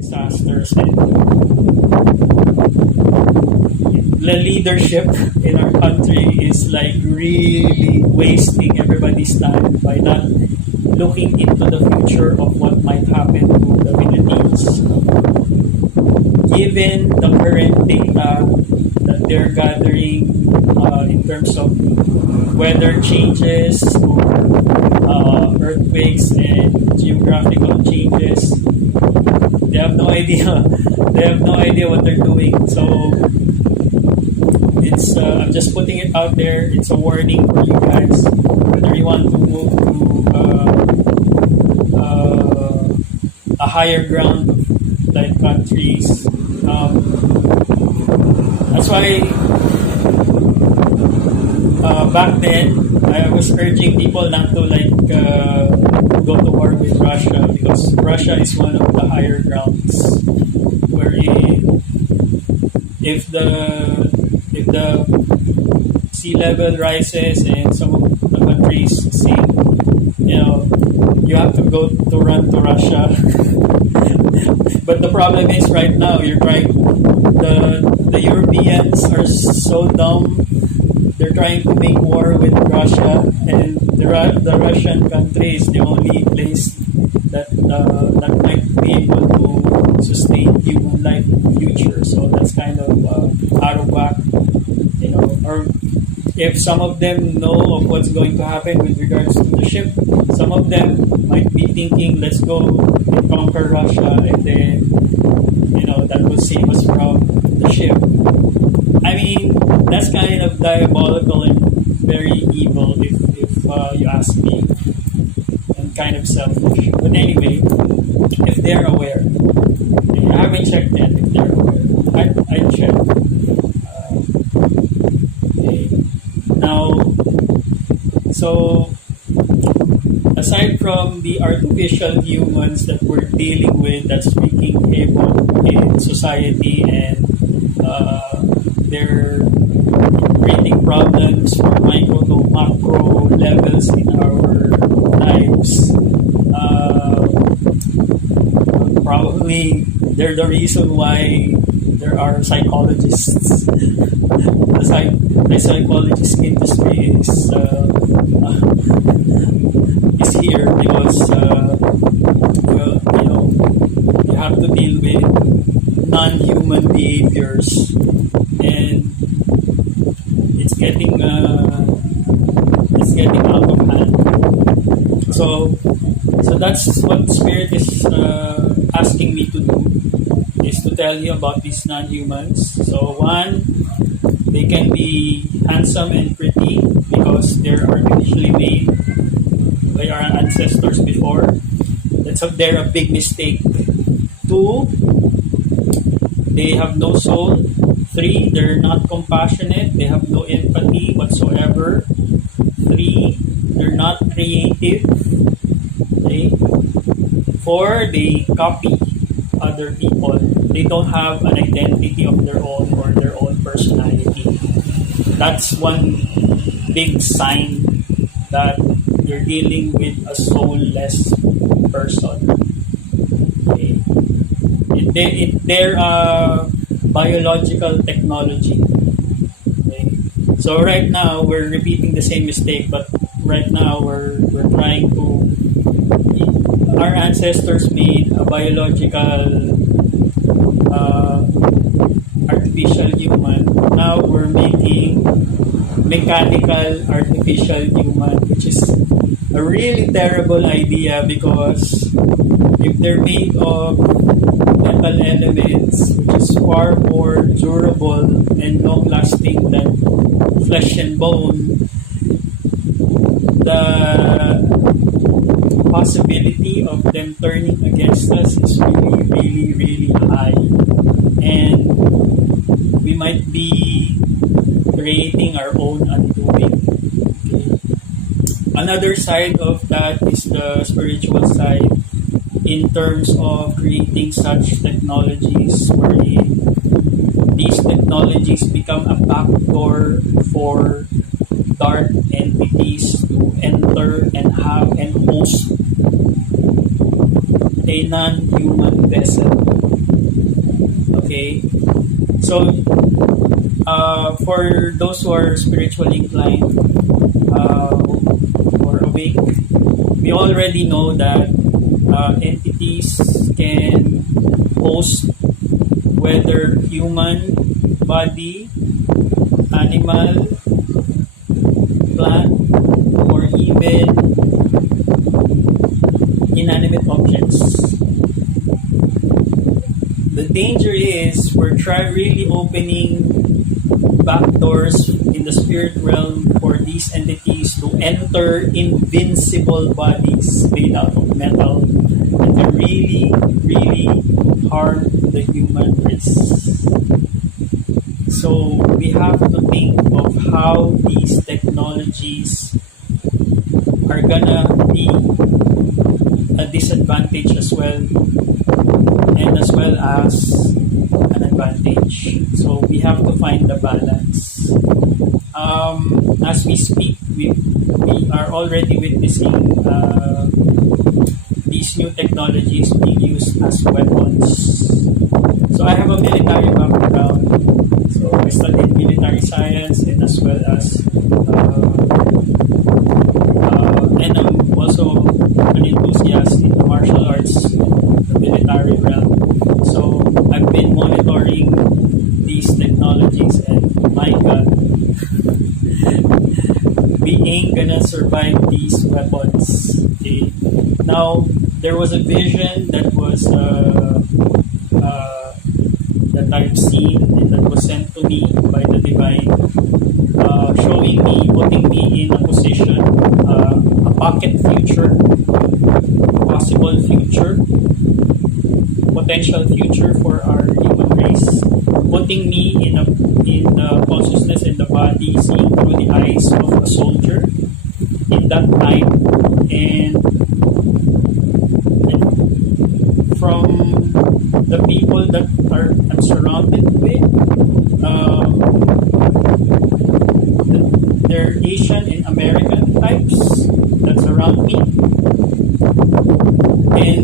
disasters, and the leadership in our country is like really wasting everybody's time by not looking into the future of what might happen to the Philippines. Given the current data that they're gathering in terms of weather changes, earthquakes, and geographical changes, they have no idea. They have no idea what they're doing. So it's I'm just putting it out there. It's a warning for you guys. Whether you want to move to a higher ground of like countries, that's why back then I was urging people not to go to war with Russia, because Russia is one of the higher grounds wherein if the sea level rises and some of the countries sink, you have to run to Russia. But the problem is right now the Europeans are so dumb. They're trying to make war with Russia, and the Russian country is the only place that might be able to sustain human life in the future. So that's kind of out of whack, Or if some of them know of what's going to happen with regards to the ship, some of them might be thinking, let's go and conquer Russia, and then that will save us from the ship. I mean, that's kind of diabolical and very evil if you ask me, and kind of selfish. But anyway, if they're aware, I haven't checked yet if they're aware. I checked. Okay. Now, so aside from the artificial humans that we're dealing with that's wreaking havoc in society, and they're creating problems from micro to macro levels in our lives, probably they're the reason why there are psychologists. The psychologist industry is here because you have to deal with non-human behaviors, and it's getting out of hand. So that's what Spirit is asking me to do, is to tell you about these non-humans. So one, they can be handsome and pretty because they're artificially made by our ancestors before. They're a big mistake. Two, they have no soul. Three, they're not compassionate. They have no empathy whatsoever. Three, they're not creative. Okay. Four, they copy other people. They don't have an identity of their own or their own personality. That's one big sign that you're dealing with a soulless person. Okay. They're biological technology. Okay. So right now we're repeating the same mistake, but right now we're trying to. Our ancestors made a biological artificial human. Now we're making mechanical artificial human, which is a really terrible idea, because if they're made of metal elements, which is far more durable and long-lasting than flesh and bone, the possibility of them turning against us is really, really, really high. And we might be creating our own undoing. Okay. Another side of that is the spiritual side, in terms of creating such technologies wherein these technologies become a backdoor for dark entities to enter and have and host a non-human vessel. Okay, so for those who are spiritually inclined or awake, we already know that entities can host whether human body, animal, plant, or even inanimate objects. The danger is we're really opening back doors in the spirit realm for these entities to enter invincible bodies made out of metal and can really, really harm the human race. So we have to think of how these technologies are gonna be a disadvantage as well, and as well as an advantage. So we have to find the balance. As we speak, we are already witnessing these new technologies being used as weapons. So I have a military background. So I studied military science and as well as and I'm also an enthusiast in the martial arts, the military realm. So I've been monitoring these technologies and my God, we ain't gonna survive these weapons. Okay. Now there was a vision that was that I've seen and that was sent to me by the divine, showing me, putting me in a position, a pocket future, possible future, potential future for our human race, putting me in the consciousness and the body, seeing through the eyes of a soldier in that time, and from the people that I'm surrounded with, they're Asian and American types that's around me, and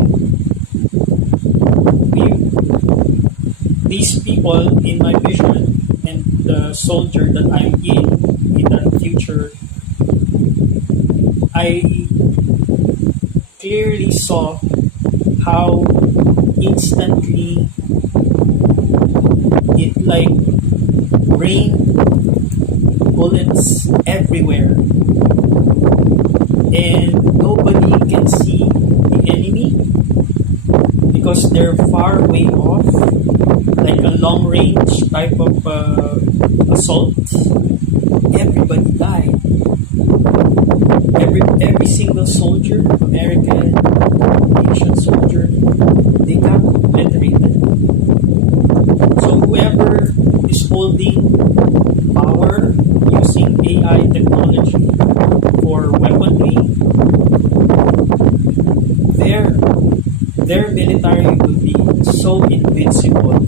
these people in my vision and the soldier that I'm in that future, I clearly saw how instantly it like rained bullets everywhere, and nobody can see the enemy because they're far way off, like a long range type of assault. Everybody died. Every single soldier, American, Asian soldier, they got obliterated. So whoever is holding power using AI technology for weaponry, their military will be so invincible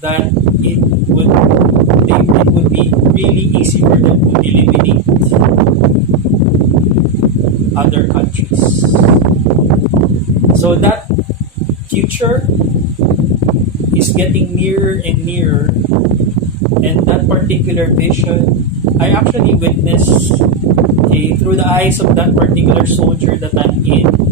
that it would be really easy for them to eliminate other countries. So that future is getting nearer and nearer, and that particular vision I actually witnessed, okay, through the eyes of that particular soldier that I'm in.